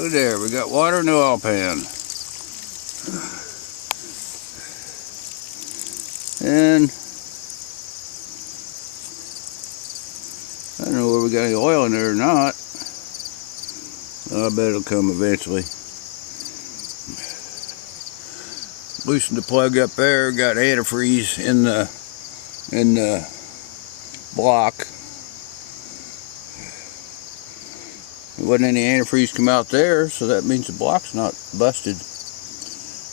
Look there, we got water in the oil pan. And I don't know whether we got any oil in there or not. I bet it'll come eventually. Loosened the plug up there, got antifreeze in the block. There wasn't any antifreeze come out there, so that means the block's not busted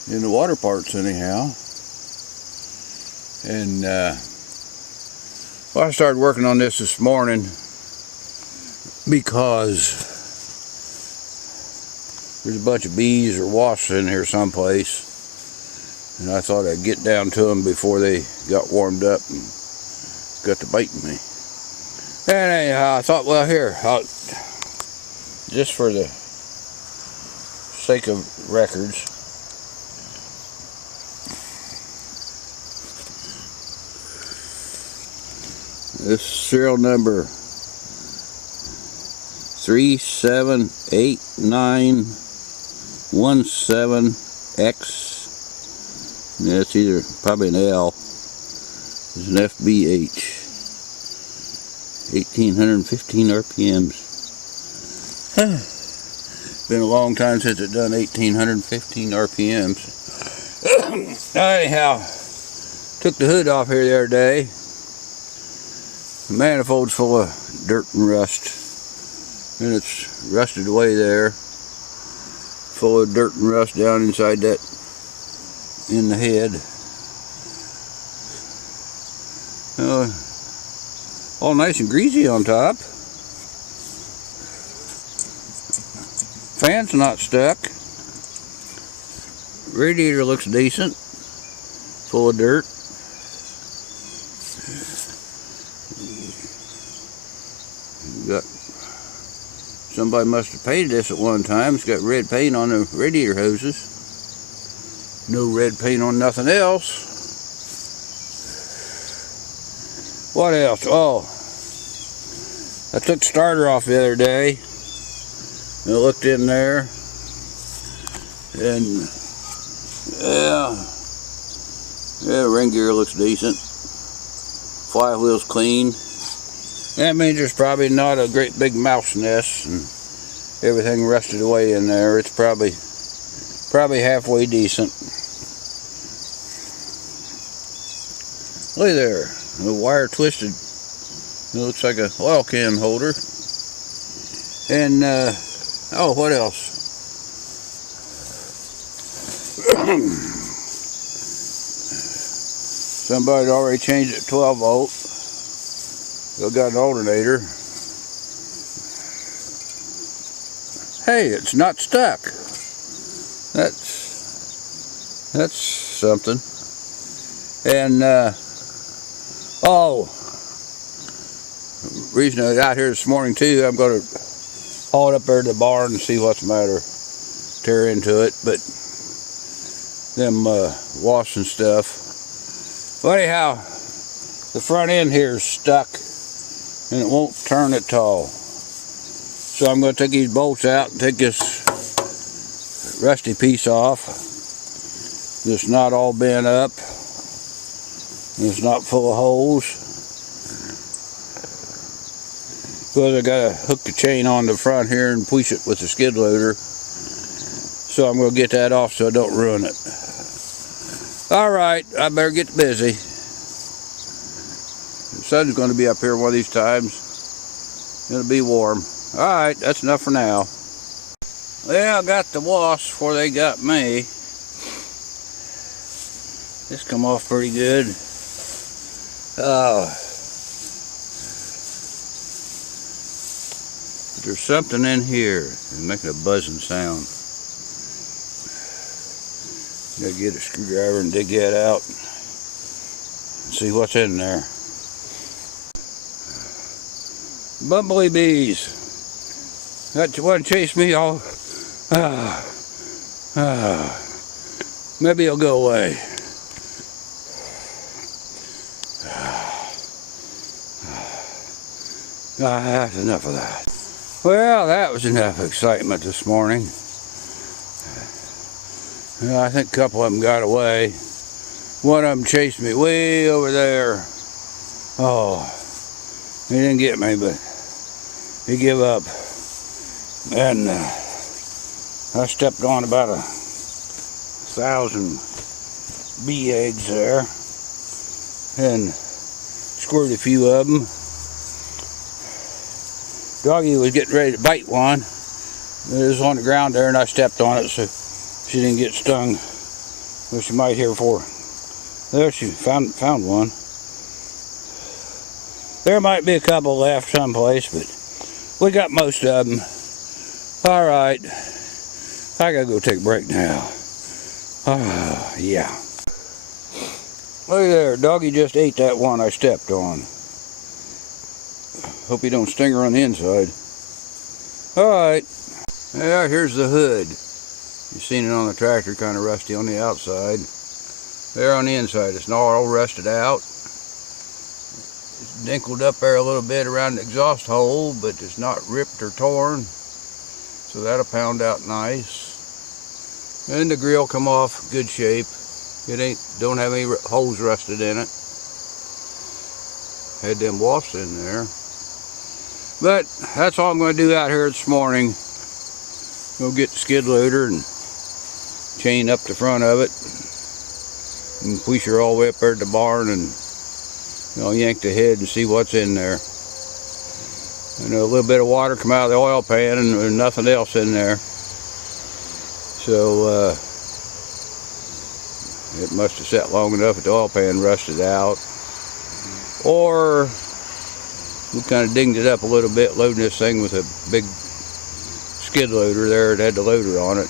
in the water parts anyhow. And well, I started working on this morning because there's a bunch of bees or wasps in here someplace, and I thought I'd get down to them before they got warmed up and got to biting me. And anyhow, I thought, well, here, just for the sake of records, this serial number 378917X. Yeah, it's either probably an L. It's an FBH. 1815 RPMs. Been a long time since it done 1815 RPMs. Anyhow, took the hood off here the other day. The manifold's full of dirt and rust, and it's rusted away there, full of dirt and rust down inside that, in the head. All nice and greasy on top. Fan's not stuck. Radiator looks decent, full of dirt. Got, somebody must have painted this at one time. It's got red paint on the radiator hoses. No red paint on nothing else. What else? Oh, I took the starter off the other day and I looked in there, and yeah, ring gear looks decent. Flywheel's clean. That means there's probably not a great big mouse nest and everything rusted away in there. It's probably halfway decent. Look there, the wire twisted. It looks like a oil can holder. And oh, what else? Somebody had already changed it to 12 volt. Still got an alternator. Hey, it's not stuck. That's something. And oh, reason I was out here this morning too, I'm going to haul it up there to the barn and see what's the matter. Tear into it, but them wasps and stuff. But anyhow, the front end here is stuck and it won't turn at all. So I'm going to take these bolts out and take this rusty piece off. It's not all bent up. It's not full of holes. Because I got to hook the chain on the front here and push it with the skid loader. So I'm going to get that off so I don't ruin it. Alright, I better get busy. The sun's going to be up here one of these times. It'll be warm. Alright, that's enough for now. Well, I got the wasps before they got me. This come off pretty good. There's something in here. It's making a buzzing sound. Gotta get a screwdriver and dig that out. See what's in there. Bumblebee bees. That one chased me all. Maybe it'll go away. That's enough of that. Well, that was enough excitement this morning. I think a couple of them got away. One of them chased me way over there. Oh, he didn't get me, but he gave up. And I stepped on about 1,000 bee eggs there and squirted a few of them. Doggy was getting ready to bite one. It was on the ground there, and I stepped on it so she didn't get stung. Well, she might hear before. There, she found one. There might be a couple left someplace, but we got most of them. All right, I gotta go take a break now. Yeah. Look there, Doggy just ate that one I stepped on. Hope he don't sting her on the inside. All right. Yeah, here's the hood. You've seen it on the tractor, kind of rusty on the outside. There on the inside, it's not all rusted out. It's dinkled up there a little bit around the exhaust hole, but it's not ripped or torn. So that'll pound out nice. And the grill come off good shape. It don't have any holes rusted in it. Had them wasps in there. But that's all I'm going to do out here this morning. Go get the skid loader and chain up the front of it and push her all the way up there to the barn, and yank the head and see what's in there. And a little bit of water come out of the oil pan, and there's nothing else in there. So it must have sat long enough that the oil pan rusted out. Or we kind of dinged it up a little bit, loading this thing with a big skid loader there. It had the loader on it.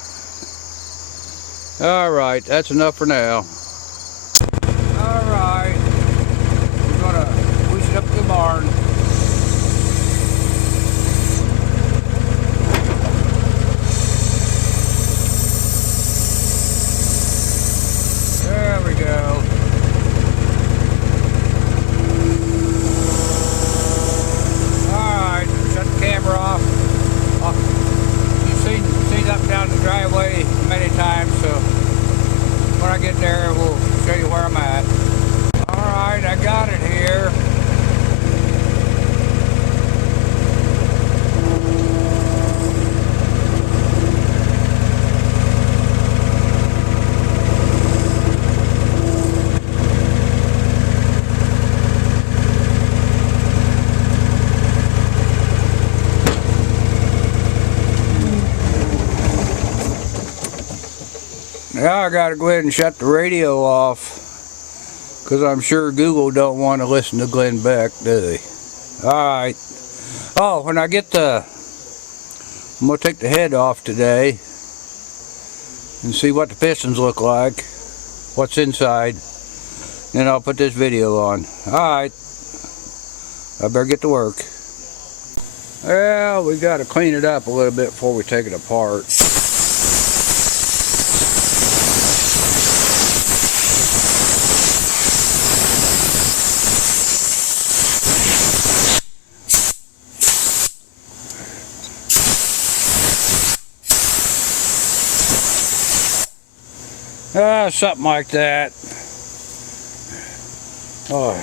All right, that's enough for now. All right, we're gonna push it up to the barn. There we go. Alright, shut the camera off. You've seen up and down the driveway many times, so when I get there we'll show you where I'm at. Alright, I got it here. Now I gotta go ahead and shut the radio off, because I'm sure Google don't want to listen to Glenn Beck, do they? Alright. Oh, when I get I'm gonna take the head off today and see what the pistons look like, what's inside. Then I'll put this video on. Alright. I better get to work. Well, we gotta clean it up a little bit before we take it apart. Something like that. Oh.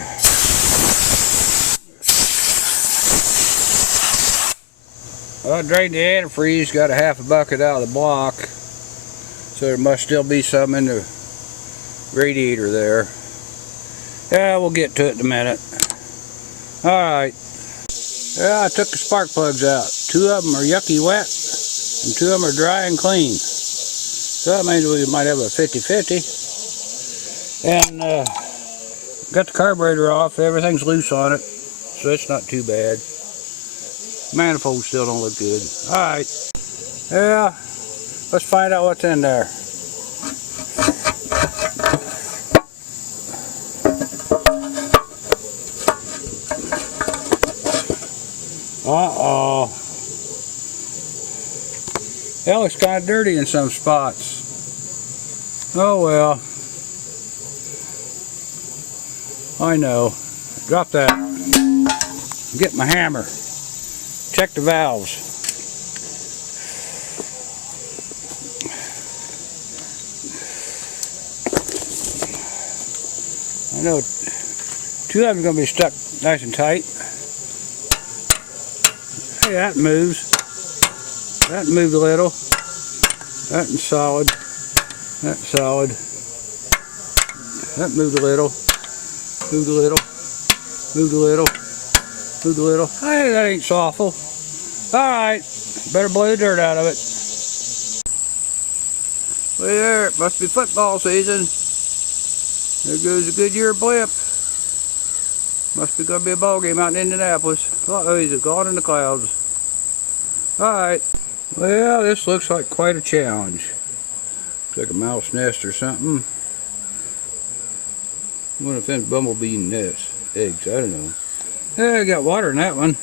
I drained the antifreeze, got a half a bucket out of the block, so there must still be some in the radiator there. Yeah, we'll get to it in a minute. Alright. Yeah, I took the spark plugs out. 2 of them are yucky wet, and 2 of them are dry and clean. So that means we might have a 50-50. And got the carburetor off. Everything's loose on it, so it's not too bad. Manifolds still don't look good. Alright. Yeah, let's find out what's in there. Uh-oh. That looks kind of dirty in some spots. Oh well. I know. Drop that. Get my hammer. Check the valves. know two of them are going to be stuck nice and tight. Hey, that moves. That moved a little. That's solid. That's solid. That moved a little. Moved a little. Moved a little. Moved a little. Hey, that ain't so awful. Alright. Better blow the dirt out of it. Look there. It must be football season. There goes a Goodyear blimp. Must be going to be a ball game out in Indianapolis. Uh-oh, he's gone in the clouds. Alright. Well, this looks like quite a challenge. Looks like a mouse nest or something. I wonder if that's bumblebee nests. Eggs, I don't know. Yeah, I got water in that one.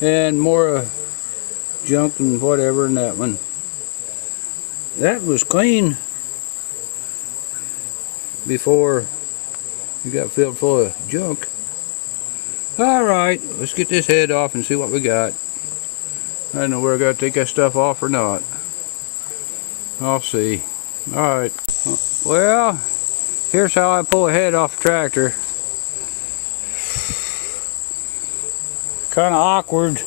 And more junk and whatever in that one. That was clean before it got filled full of junk. Alright, let's get this head off and see what we got. I don't know where I got to take that stuff off or not. I'll see. Alright. Well, here's how I pull a head off a tractor. Kind of awkward,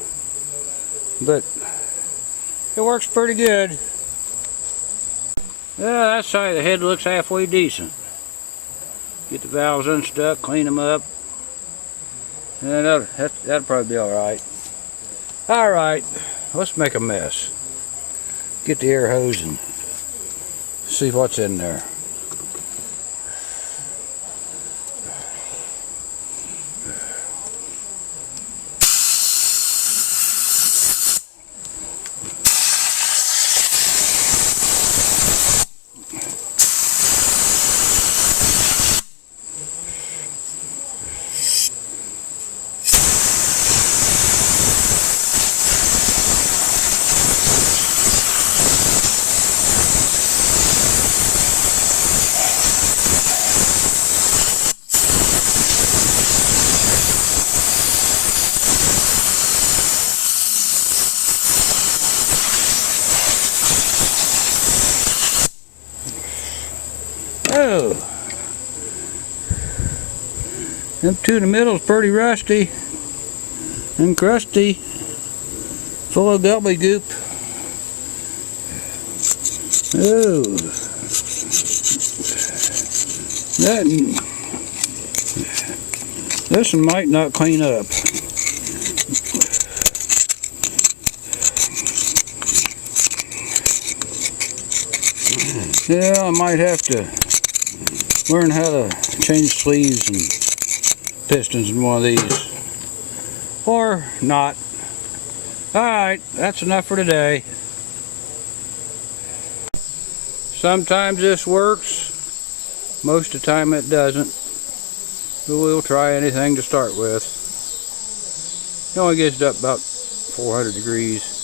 but it works pretty good. Yeah, that side of the head looks halfway decent. Get the valves unstuck, clean them up, and that'll probably be alright. Alright, let's make a mess. Get the air hose and see what's in there. Oh, them two in the middle's pretty rusty and crusty, full of gobbledygook. Oh, this one might not clean up. Yeah, I might have to learn how to change sleeves and pistons in one of these. Or not. Alright, that's enough for today. Sometimes this works. Most of the time it doesn't. But we'll try anything to start with. It only gets up about 400 degrees.